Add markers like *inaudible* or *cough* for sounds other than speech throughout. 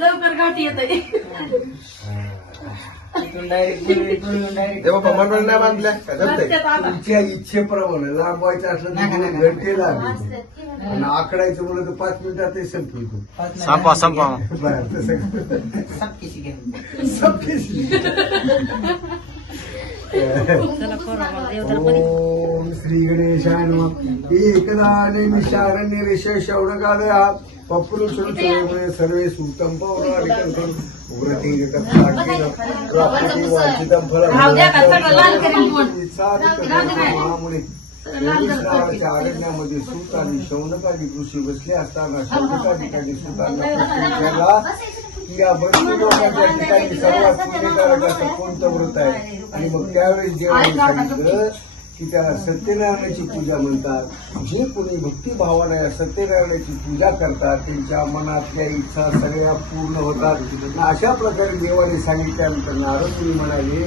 लवकर गाठी येत इथून direct बोलू, इथून direct- ते बाबा मंडळ नाही बांधल्या का? जमतंय? आता तुमच्या इच्छेप्रमाणे लांबवायचं असलं तर घंटे लागले आणि आकडायचं म्हणलं तर पाच मिनिटात ते संपली तू. ओम श्री गणेशाय नमः. एकदा नेहमी शारण्य रेष शौनकादया पप्रुषण सर्वे सर्वे सूतम पौराणिकं करून उग्रतेजकं प्राप्तिं वांछितं फलं राहू द्या का, सगळं लाल करीन कोण? साधितं महामुने. श्रावणाच्या आरण्यामध्ये सूत आणि शौनकादी ऋषी बसले असताना शौनकाधिकारी सुतांना. प्रश्न विचारला की या भरपूर लोकांच्या ठिकाणी सर्वात पुण्यकारक असं कोणतं व्रत आहे? आणि मग त्यावेळेस सांगितलं की त्याला सत्यनारायणाची पूजा म्हणतात. जे कोणी भक्तिभावाने या सत्यनारायणाची पूजा करतात त्यांच्या मनातल्या इच्छा सगळ्या पूर्ण होतात. अशा प्रकारे देवाने सांगितल्यानंतर नारदमुनी म्हणाले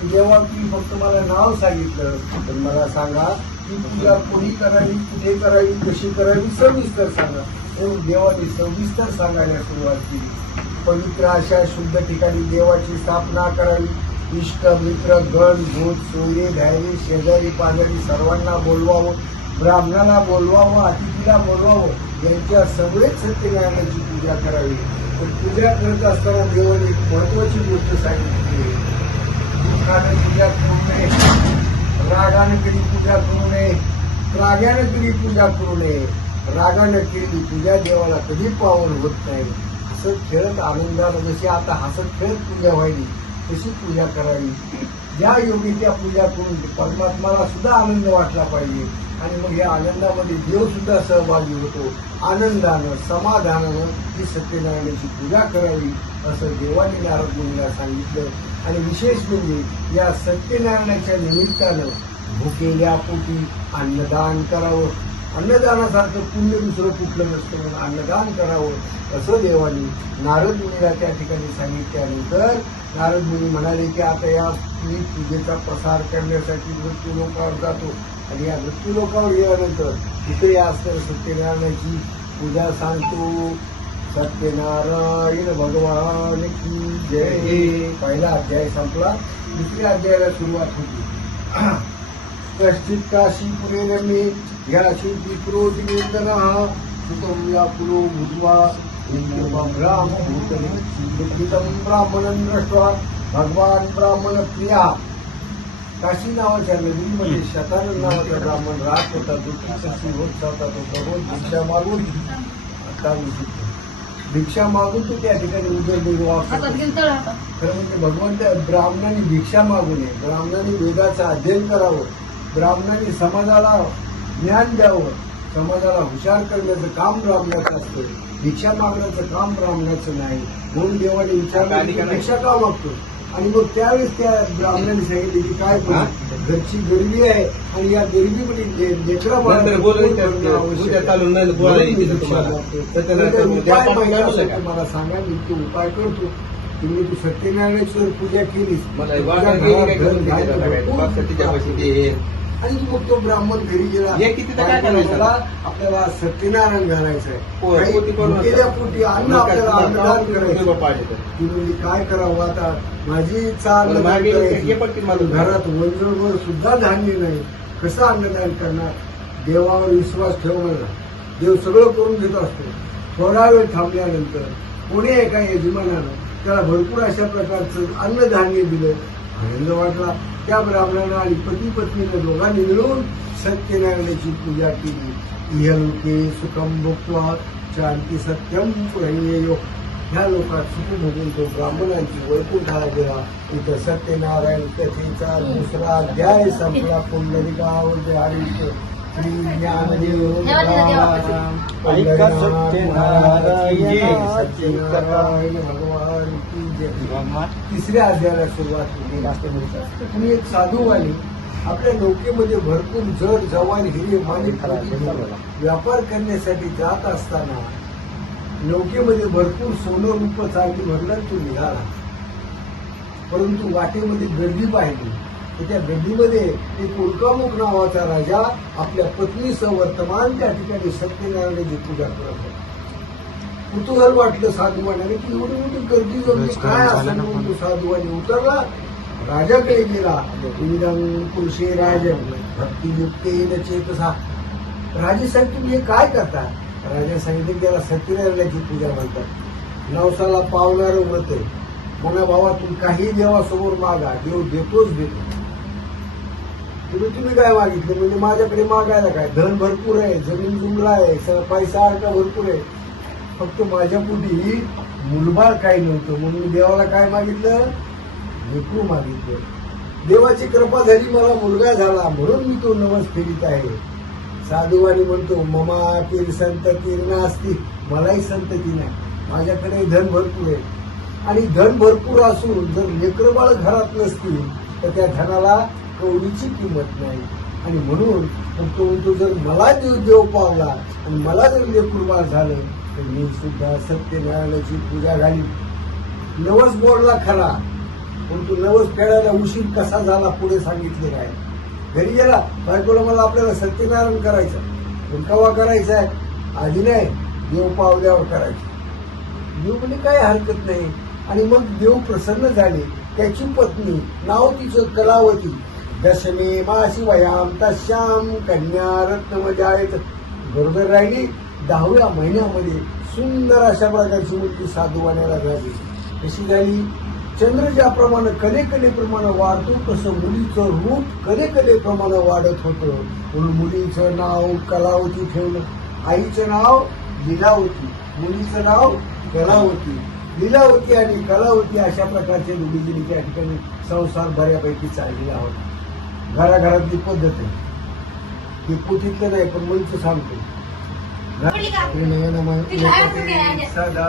की जेव्हा मी फक्त मला नाव सांगितलं. तर मला सांगा की पूजा कोणी करावी कुठे करावी कशी करावी सविस्तर सांगा. म्हणून देवाने सविस्तर सांगायला सुरुवात केली. पवित्र अशा शुद्ध ठिकाणी देवाची स्थापना करावी. इष्ट मित्र गण भूत सूर्य धायरी शेजारी पाजारी सर्वांना बोलवावं ब्राह्मणाला बोलवावं अतिथीला बोलवावं यांच्या सगळेच सत्यनारायणाची पूजा करावी. पण पूजा करत असताना देवाने एक महत्वाची गोष्ट सांगितली. आहे. दुःखाने पूजा करू नये रागाने कधी पूजा करू नये रागाने कधी पूजा करू नये. रागाने केली पूजा देवाला कधी पावन होत नाही. हसत खेळत आनंदानं जशी आता हसत खेळत पूजा व्हायली तशी पूजा करावी. ज्या योगी त्या पूजा करून परमात्माला सुद्धा आनंद वाटला पाहिजे. आणि मग या आनंदामध्ये देव सुद्धा सहभागी होतो. आनंदानं समाधानानं ही सत्यनारायणाची पूजा करावी असं देवाने नारद मुनीला सांगितलं. आणि विशेष म्हणजे या सत्यनारायणाच्या निमित्तानं भुकेल्या पोटी अन्नदान करावं. अन्नदानासारखं पुण्य दुसरं कुठलं नसतं म्हणून अन्नदान करावं असं देवानी नारद मुनीला त्या ठिकाणी सांगितल्यानंतर नारद मुनी म्हणाले की आता या मी पूजेचा प्रसार करण्यासाठी मृत्यू लोकावर जातो आणि या मृत्यू लोकावर गेल्यानंतर तिथे या असणाऱ्या सत्यनारायणाची पूजा सांगतो. सत्यनारायण भगवान की जय. हे पहिला अध्याय संपला. दुसऱ्या अध्यायाला सुरुवात होती. *clears throat* कश्चित काशी पुणे रमे घ्याशी विक्रोध वेदना सुतम पुरो भूत्वा इंद्रमं ब्राह्मणं दृष्ट्वा भगवान ब्राह्मण प्रिया काशी नावाच्या नदीमध्ये शतानंद नावाचा ब्राह्मण राहत होता तो कशी होत जाता तो दररोज भिक्षा मागून आता भिक्षा मागून तो त्या ठिकाणी उदरनिर्वाह खरं म्हणजे भगवंत ब्राह्मणांनी भिक्षा मागू नये ब्राह्मणांनी वेदाचं अध्ययन करावं. ब्राह्मणांनी समाजाला ज्ञान द्यावं. समाजाला हुशार करण्याचं काम ब्राह्मणाचं असतं. भिक्षा मागण्याचं काम ब्राह्मणाचं नाही. म्हणून देवाने विचारलं भिक्षा का मागतो? आणि मग त्यावेळेस त्या ब्राह्मणाने सांगितले की काय करू? घरची गरिबी आहे आणि या गरिबीमध्ये ले- लेकरं मला सांगा मी तो उपाय करतो. तुम्ही तू सत्यनारायणाची जर पूजा केलीस. मला हे. आणि मग तो ब्राह्मण घरी गेला. हे किती तर काय करायचं? मला आपल्याला सत्यनारायण घालायचं पोट- आहे पोटी अन्न आपल्याला अन्नदान करायचं. म्हणजे काय करावं आता? माझी. हे माणूस- घरात वंजळवर सुद्धा धान्य नाही. कसं अन्नदान करणार? देवावर विश्वास ठेव म्हणा देव सगळं करून घेत असतो. थोडा वेळ थांबल्यानंतर कोणी एका यजमानानं त्याला भरपूर अशा प्रकारचं अन्नधान्य दिलं. आनंद वाटला. त्या ब्राह्मणानं आणि पती पत्नीनं दोघांनी मिळून सत्यनारायणाची पूजा केली. इहलोके सुखम भुक्त्वा शांती सत्यम प्रयेयो. ह्या लोकात सुख भोगून तो ब्राह्मणांची वैकुंठाला गेला इथं सत्यनारायण कथेचा दुसरा अध्याय संपला. पुंडलिकावर हरी श्री ज्ञानदेव सत्यनारायण सत्यनारायण भगवान. तिसऱ्या अध्यायाला सुरुवात होती तुम्ही एक साधू आले आपल्या नौकेमध्ये भरपूर जड जवान हिरे मालिक व्यापार करण्यासाठी जात असताना नौकेमध्ये भरपूर सोनं रूप चांगली भरलं तो निघाला. परंतु वाटेमध्ये गर्दी पाहिली. तर त्या गर्दीमध्ये एक उल्कामुख नावाचा राजा आपल्या पत्नीसह वर्तमान त्या ठिकाणी सत्यनारायणाची पूजा करत होता. कुतूहल वाटलं साधुवाण्याने की एवढी मोठी गर्दी जमली काय असं म्हणून तो साधुवानी उतरला राजाकडे गेला विविधं पुरुषे राजन भक्तियुक्तेन चेतसा. राजे साहेब तुम्ही हे काय करता? राजा सांगितलं की त्याला सत्यनारायणाची पूजा म्हणतात. नवसाला पावणारं व्रत आहे. म्हणा बाबा तुम्ही काही देवासमोर मागा देव देतोच देतो. तुम्ही तुम्ही काय मागितलं? म्हणजे माझ्याकडे मागायला काय? धन भरपूर आहे जमीन जुमला आहे स- पैसा अडका भरपूर आहे. फक्त माझ्या पोटी मुलबाळ काही नव्हतं. म्हणून मी देवाला काय मागितलं? लेकरू मागितलं. देवाची कृपा झाली मला मुलगा झाला. म्हणून मी तो नवस फिरित आहे. साधुवाणी म्हणतो ममा तीर संतती नास्ती. मलाही संतती नाही माझ्याकडे धन भरपूर आहे. आणि धन भरपूर असून जर लेकरबाळ घरात नसतील तर त्या धनाला कवडीची किंमत नाही. आणि म्हणून तो म्हणतो जर मला देव देव पावला आणि मला जर लेकरबाळ झालं तर मी सुद्धा सत्यनारायणाची पूजा घाली नवस बोलला खरा पण तू नवस फेडायला उशीर कसा झाला पुढे सांगितले काय घरी गेला बायकोला मला आपल्याला सत्यनारायण करायचं. पण केव्हा करायचं आहे आधी नाही देव पावल्यावर करायचं. देव म्हणजे काही हरकत नाही. आणि मग देव प्रसन्न झाले त्याची पत्नी नाव तिचं कलावती. दशमे मासी वयाम तश्याम कन्या रत्नमजायत. बरोबर राहिली? दहाव्या महिन्यामध्ये सुंदर अशा प्रकारची मुलगी साधुवाण्याला झाली कशी झाली? चंद्र ज्याप्रमाणे कलेकलेप्रमाणे वाढतो तसं मुलीचं रूप कलेकलेप्रमाणे वाढत होतं. म्हणून मुलीचं नाव कलावती ठेवलं. आईचं नाव लिलावती मुलीचं नाव कलावती. लिलावती आणि कलावती अशा प्रकारचे मुलीजीने त्या ठिकाणी संसार बऱ्यापैकी चाललेला होता. घराघरातली पद्धत आहे. ती पुतीतलं नाही पण मुलीचं सांगतो. सदा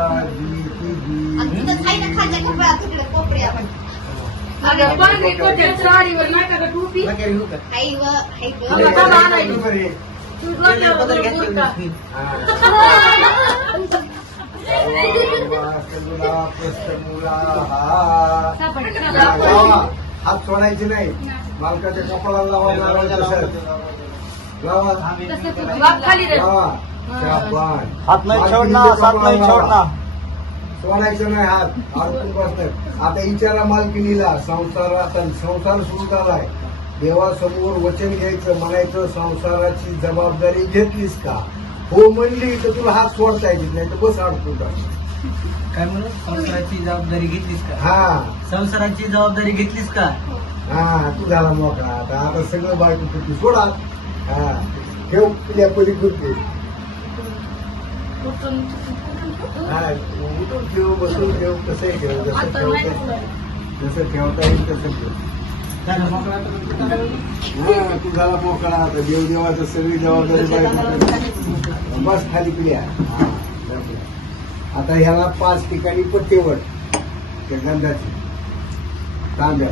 हात सोडायचे नाही. मालकाच्या कपाळाला लावा खाली. हात नाही छोडणार सात नाही छोडणार. सोडायचं नाही हात अडकून बसतात आता विचारा मालकिनीला संसार आता संसार सुरू झालाय. देवासमोर वचन घ्यायचं म्हणायचं संसाराची जबाबदारी घेतलीस का? हो म्हणली तर तुला हात सोडता येत नाही तर बस अडकून बस काय म्हणत संसाराची जबाबदारी घेतलीस का? हा. संसाराची जबाबदारी घेतलीस का? हा तू झाला मोकळा आता आता सगळं बायको तुझी सोडा. हा. ठेव तुझ्या हा उठून ठेव बसून ठेव कसंही ठेव जसं आता ठेवता नाही येईल उठणार. जसं ठेवता येईल तसं ठेव. हा तू झाला मोकळा आता देवदेवाचं सगळी जबाबदारी बस खाली पिल्या हा. आता ह्याला पाच ठिकाणी पट्टेवट त्या गंधाची. तांब्या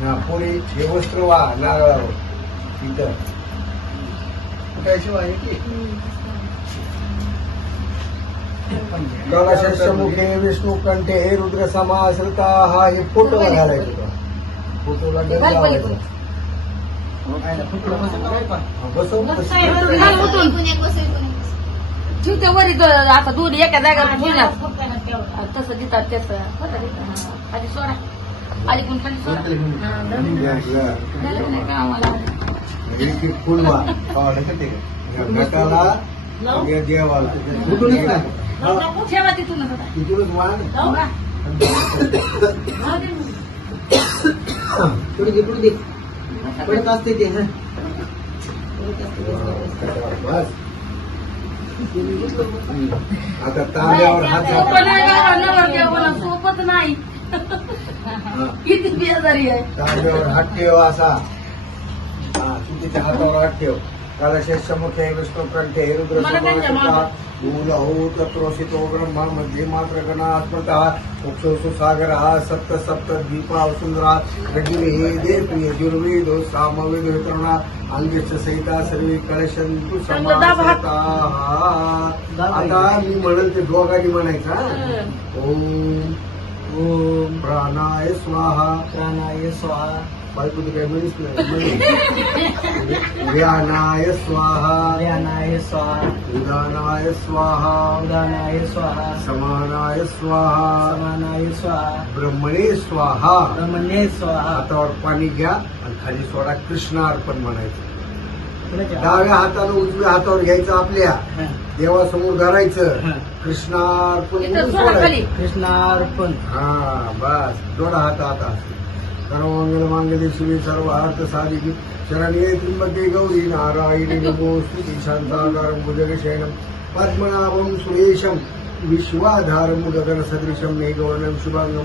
हा पुढे हे वस्त्र वा नारळावर तिथं कुठाशिवाय आहे की? कलशमुखे विष्णू कंठे हे रुद्र समाश्रिता हा हे फोटोला घालायचं होतं. फोटोला डर घाल लावायचा. पलीकडे. आयला फुटलं बसलं काय पण? हा, बसव मस्त बसव. आहे, उठून घाल, उठून. ठेवते वरी ग- आता दूध एका जागेवर ठेवणार तसं देतात त्याचं हा. आधी सोडा. आधी पण खाली सोडा. हा. झालं नाही का आम्हाला? ठेवा तिथून आता. पुढे दे, पुढे दे. पडत असते ते हं. बस. आता तांब्यावर हात सोपत नाही. हा. किती बेजारी आहे. तांब्यावर हात ठेव असा. हा तू तिच्या हातावर हात ठेव. कलशमुखे विष्णू कंठे रुद्र मला त्यांच्या समाश्रिता भूलहो तत्रोषितो ब्रह्मा मध्ये मात्र गणा स्मृता उक्षोसु सागर हा सप्त सप्त द्वीपा वसुंधरा रजिवे देवी यजुर्वेदो सामवेद वितरणा अंगेच सहिता सर्वे हात. समासता. आता मी म्हणेल ते दोघांनी म्हणायचं. ओम ओम प्राणाय स्वाहा. प्राणाय स्वाहा. बायको तर काय म्हणीच नाही व्यानाय स्वाहा. ध्यानाय स्वाहा. उदानाय स्वाहा. उदानाय स्वाहा. समानाय स्वाहा. समानाय स्वाहा. ब्रह्मणे स्वाहा. ब्रह्मणे स्वाहा. हातावर पाणी घ्या. खाली सोडा कृष्णार्पण म्हणायचं? डाव्या हातानं उजव्या हातावर घ्यायचं आपल्या. देवासमोर धरायचं. हा. कृष्णार्पण सोडायचं. कृष्णार्पण हा बस. जोडा हात आता. सर्वमंगल मांगल्ये शिवे सर्व अर्थ साधिकी शरण्ये त्र्यंबके गौरी नारायणी *laughs* नमोस्तुते शांताकारं भुजगशयनं. पद्मनाभं सुरेशं. विश्वाधारं गगनसदृशं मेघवर्णं शुभांगं.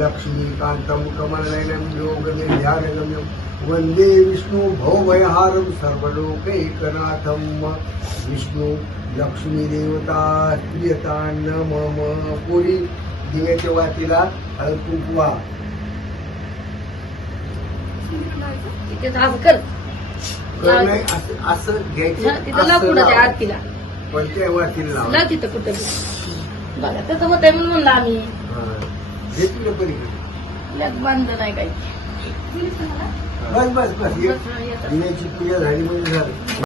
लक्ष्मीकान्तं कमलनयनं योगनिर्ध्यानगम्यं वन्दे विष्णु भौभयहारं सर्वलोकैकनाथं विष्णु लक्ष्मीदेवता प्रियता मम पुरी दिव्याच्या वातीला हळद कुंकू वा. इथे तर असं नाही घ्यायचं पण त्या वातीला तिथं कुठं. बघा तसं म्हणून म्हणलं आम्ही. हा. तुला पलीकडे लग बांधलं नाही काही बस बस बस ये. बस, येतं. दिव्याची पूजा झाली म्हणजे झाली